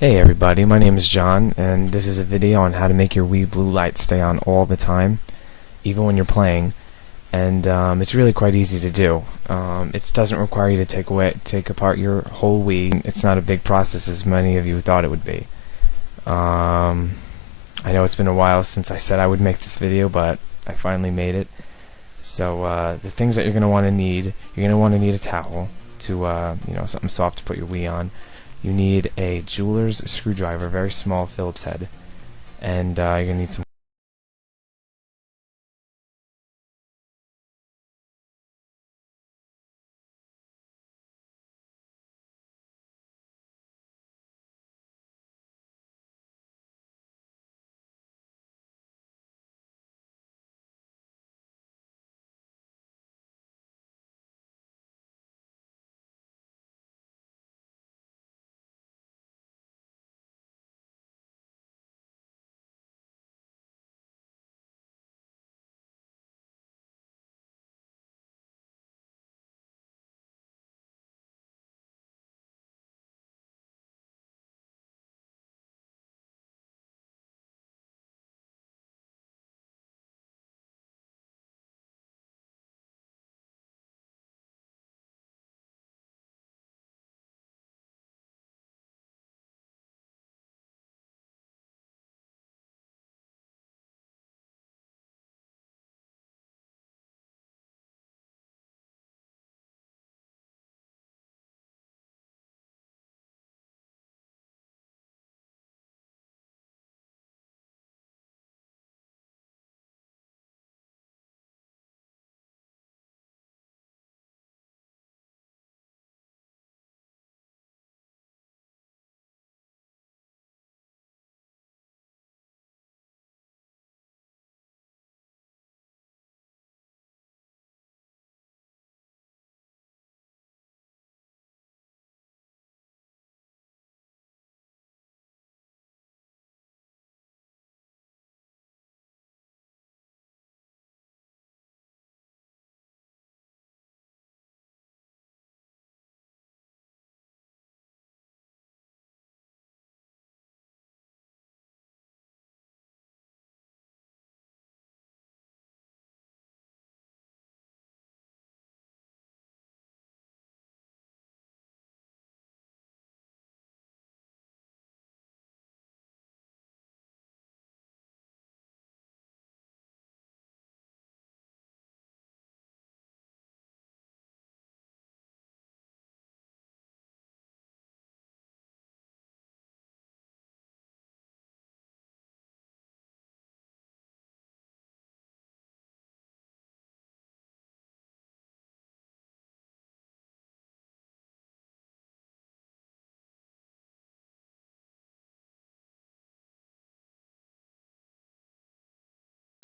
Hey everybody, my name is John, and this is a video on how to make your Wii blue light stay on all the time, even when you're playing. And it's really quite easy to do. It doesn't require you to take apart your whole Wii. It's not a big process as many of you thought it would be. I know it's been a while since I said I would make this video, but I finally made it. So the things that you're going to want to need, you're going to want to need a towel to, something soft to put your Wii on. You need a jeweler's screwdriver, very small Phillips head, and you're going to need some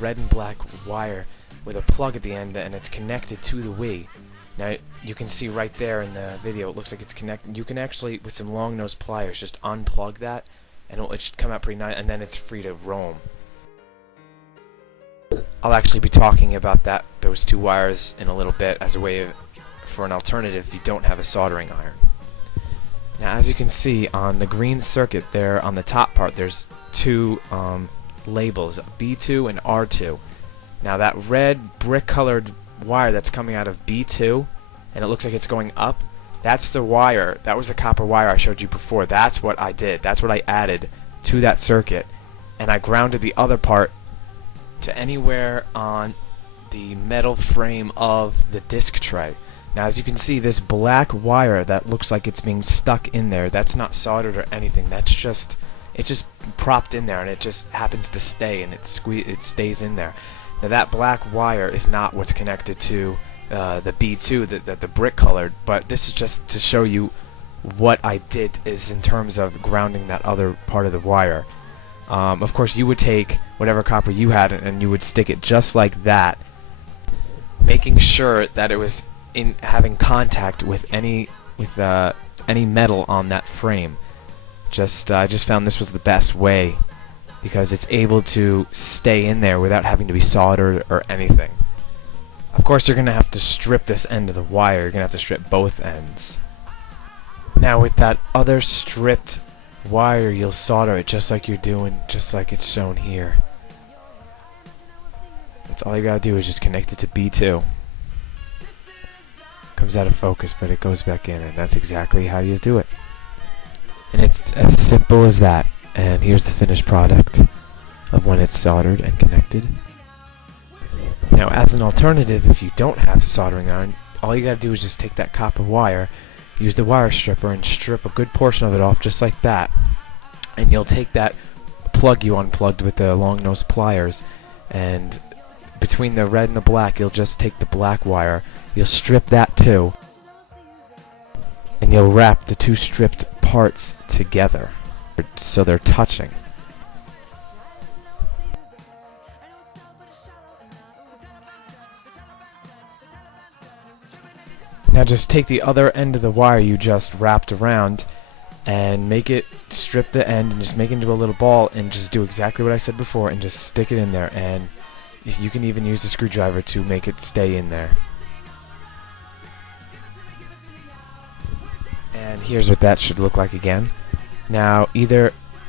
red and black wire with a plug at the end, and it's connected to the Wii. Now you can see right there in the video it looks like it's connected. You can actually, with some long nose pliers, just unplug that and it should come out pretty nice, and then it's free to roam. I'll actually be talking about those two wires in a little bit as a way for an alternative if you don't have a soldering iron. Now as you can see on the green circuit there on the top part, there's two labels, B2 and R2. Now that red brick colored wire that's coming out of B2 and it looks like it's going up, that's the wire, that was the copper wire I showed you before. That's what I did, that's what I added to that circuit, and I grounded the other part to anywhere on the metal frame of the disc tray. Now as you can see, this black wire that looks like it's being stuck in there, that's not soldered or anything, it's just propped in there, and it just happens to stay, and it stays in there. Now that black wire is not what's connected to the B2, the brick colored, but this is just to show you what I did is in terms of grounding that other part of the wire. Of course you would take whatever copper you had and you would stick it just like that, making sure that it was in having contact with any metal on that frame. I just found this was the best way because it's able to stay in there without having to be soldered or anything. Of course you're going to have to strip this end of the wire, you're going to have to strip both ends. Now with that other stripped wire, you'll solder it just like you're doing, just like it's shown here. That's all you gotta do is just connect it to B2. Comes out of focus, but it goes back in, and that's exactly how you do it. And it's as simple as that. And here's the finished product of when it's soldered and connected. Now, as an alternative, if you don't have a soldering iron, all you gotta do is just take that copper wire, use the wire stripper, and strip a good portion of it off just like that. And you'll take that plug you unplugged with the long nose pliers, and between the red and the black, you'll just take the black wire, you'll strip that too, and you'll wrap the two stripped parts together so they're touching. Now just take the other end of the wire you just wrapped around and make it, strip the end and just make it into a little ball, and just do exactly what I said before and just stick it in there, and you can even use the screwdriver to make it stay in there. And here's what that should look like again. Now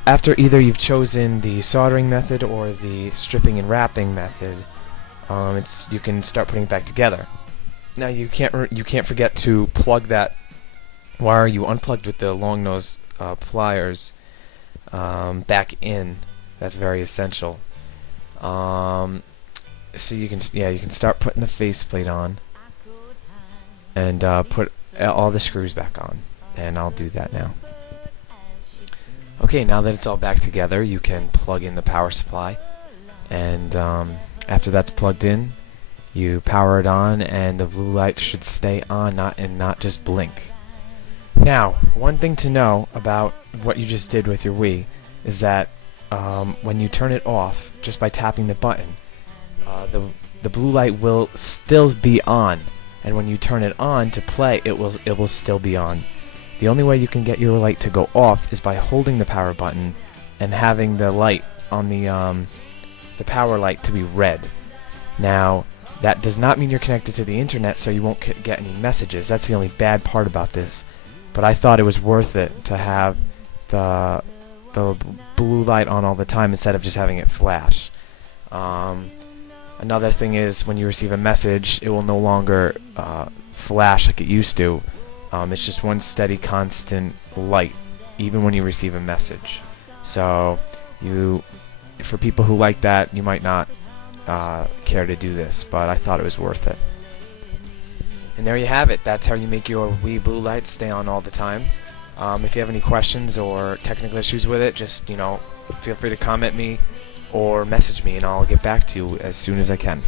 after either you've chosen the soldering method or the stripping and wrapping method, you can start putting it back together. Now you can't forget to plug that wire you unplugged with the long nose pliers back in. That's very essential. So you can start putting the faceplate on and put all the screws back on, and I'll do that now. Okay, now that it's all back together, you can plug in the power supply, and after that's plugged in, you power it on, and the blue light should stay on, not just blink. Now, one thing to know about what you just did with your Wii is that when you turn it off just by tapping the button, the blue light will still be on, and when you turn it on to play, it will still be on. The only way you can get your light to go off is by holding the power button and having the light on the power light to be red. Now, that does not mean you're connected to the internet, so you won't get any messages. That's the only bad part about this. But I thought it was worth it to have the blue light on all the time instead of just having it flash. Another thing is, when you receive a message, it will no longer flash like it used to. It's just one steady, constant light, even when you receive a message. So, for people who like that, you might not care to do this, but I thought it was worth it. And there you have it. That's how you make your Wii blue light stay on all the time. If you have any questions or technical issues with it, just feel free to comment me or message me, and I'll get back to you as soon as I can.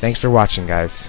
Thanks for watching, guys.